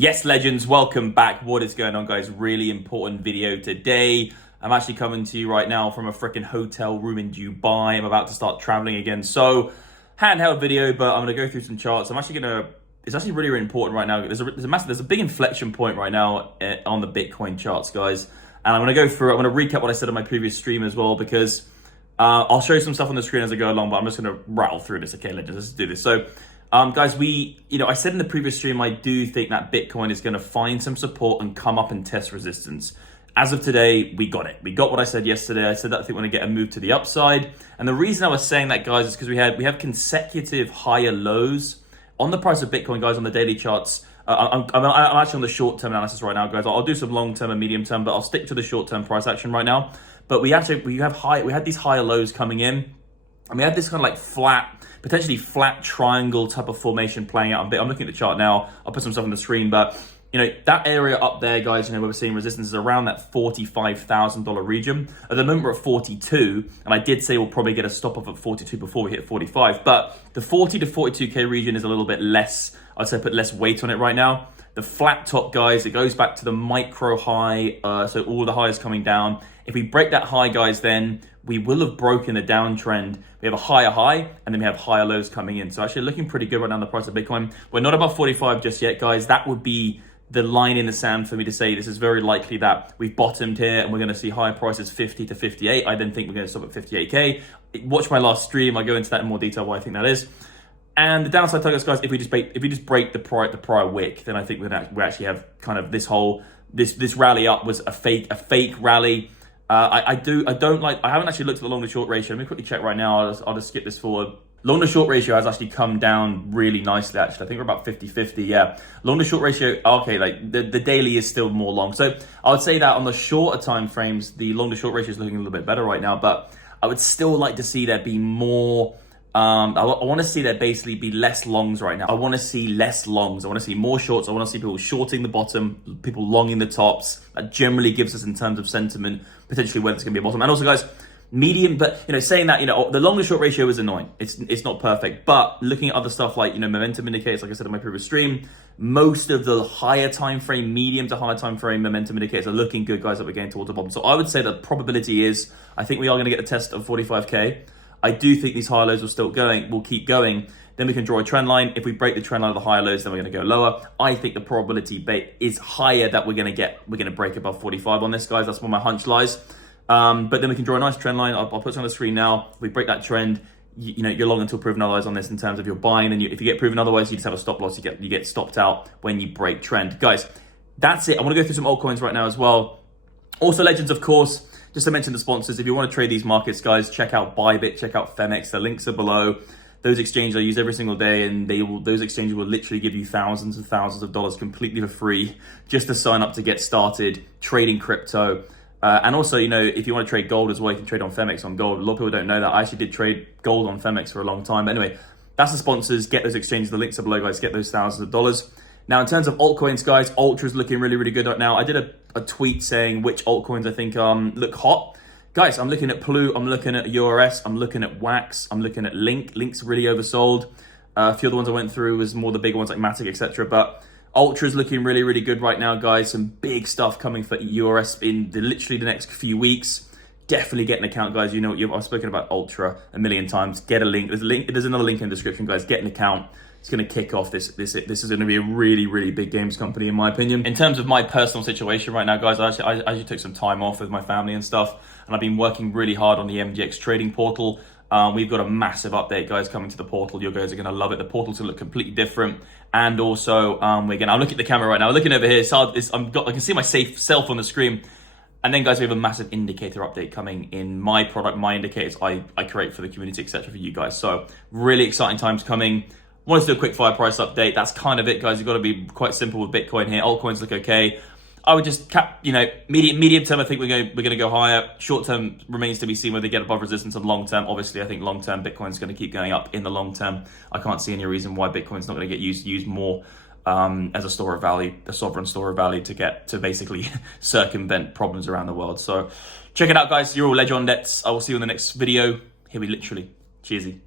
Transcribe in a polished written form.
Yes, legends, welcome back. What is going on, guys? Really important video today. I'm actually coming to you right now from a freaking hotel room in Dubai. I'm about to start traveling again. So, handheld video, but I'm going to go through some charts. It's actually really, really important right now. There's a big inflection point right now on the Bitcoin charts, guys. And I'm going to go through, I'm going to recap what I said on my previous stream as well, because I'll show you some stuff on the screen as I go along, but I'm just going to rattle through this. Okay, let's do this. So, guys, I said in the previous stream, I do think that Bitcoin is going to find some support and come up and test resistance. As of today, we got it. We got what I said yesterday. I said that I think we're going to get a move to the upside. And the reason I was saying that, guys, is because we have consecutive higher lows on the price of Bitcoin, guys, on the daily charts. I'm actually on the short-term analysis right now, guys. I'll do some long-term and medium-term, but I'll stick to the short-term price action right now. But we had these higher lows coming in, and we had this kind of like potentially flat triangle type of formation playing out a bit. I'm looking at the chart now. I'll put some stuff on the screen, but that area up there, guys, where we're seeing resistance is around that $45,000 region. At the moment, we're at 42, and I did say we'll probably get a stop off at 42 before we hit 45. But the 40 to 42K region is a little bit less. I'd say put less weight on it right now. The flat top, guys, it goes back to the micro high, so all the highs coming down. If we break that high, guys, then we will have broken the downtrend. We have a higher high, and then we have higher lows coming in. So actually looking pretty good right now on the price of Bitcoin. We're not above 45 just yet, guys. That would be the line in the sand for me to say this is very likely that we've bottomed here and we're going to see higher prices 50 to 58. I then think we're going to stop at 58K. Watch my last stream. I go into that in more detail why I think that is. And the downside targets, guys, if we just break the prior wick, then I think we actually have kind of this rally up was a fake rally. I haven't actually looked at the long to short ratio. Let me quickly check right now. I'll just skip this forward. Long to short ratio has actually come down really nicely, actually. I think we're about 50-50, yeah. Long to short ratio, okay, like the daily is still more long. So I would say that on the shorter time frames, the long to short ratio is looking a little bit better right now, but I would still like to see there be more. I want to see there basically be less longs right now. I want to see less longs. I want to see more shorts. I want to see people shorting the bottom, people longing the tops. That generally gives us, in terms of sentiment, potentially whether it's going to be a bottom. And also, guys, medium, but saying that, the long to short ratio is annoying. It's not perfect, but looking at other stuff like momentum indicators, like I said in my previous stream, most of the higher time frame, medium to higher time frame momentum indicators are looking good, guys, that we're getting towards the bottom. So I would say the probability is, I think we are going to get the test of 45K. I do think these higher lows will keep going. Then we can draw a trend line. If we break the trend line of the higher lows, then we're going to go lower. I think the probability is higher that we're going to break above 45 on this, guys. That's where my hunch lies. But then we can draw a nice trend line. I'll put it on the screen now. If we break that trend, you're long until proven otherwise on this in terms of your buying. And if you get proven otherwise, you just have a stop loss. You get stopped out when you break trend, guys. That's it. I want to go through some altcoins right now as well. Also, legends, of course. Just to mention the sponsors, if you want to trade these markets, guys, check out Bybit, check out Femex. The links are below. Those exchanges I use every single day, and those exchanges will literally give you thousands and thousands of dollars completely for free just to sign up to get started trading crypto. And also, if you want to trade gold as well, you can trade on Femex on gold. A lot of people don't know that. I actually did trade gold on Femex for a long time. But anyway, that's the sponsors. Get those exchanges. The links are below, guys. Get those thousands of dollars. Now, in terms of altcoins, guys, Ultra's looking really, really good right now. I did a tweet saying which altcoins I think look hot. Guys, I'm looking at Plu, I'm looking at URS, I'm looking at Wax, I'm looking at Link. Link's really oversold. A few of the ones I went through was more the bigger ones like Matic, etc. But Ultra's looking really, really good right now, guys. Some big stuff coming for URS in literally the next few weeks. Definitely get an account, guys. I've spoken about Ultra a million times. Get a link. There's another link in the description, guys. Get an account. It's going to kick off this is going to be a really, really big games company, in my opinion. In terms of my personal situation right now, guys, I actually took some time off with my family and stuff, and I've been working really hard on the MDX trading portal. We've got a massive update, guys, coming to the portal. You guys are going to love it. The portal's going to look completely different. And also, I'm looking at the camera right now. I'm looking over here. So I can see my self on the screen. And then, guys, we have a massive indicator update coming in my product, my indicators I create for the community, etc. for you guys. So really exciting times coming. Wanted to do a quick fire price update. That's kind of it, guys. You've got to be quite simple with Bitcoin here. Altcoins look okay. I would just cap, medium term, I think we're going to go higher. Short term remains to be seen whether they get above resistance, and long term, obviously, I think long term Bitcoin's going to keep going up in the long term. I can't see any reason why Bitcoin's not going to get used more as a store of value, a sovereign store of value to basically circumvent problems around the world. So check it out, guys. You're all legend. I will see you in the next video. Here we literally. Cheersy.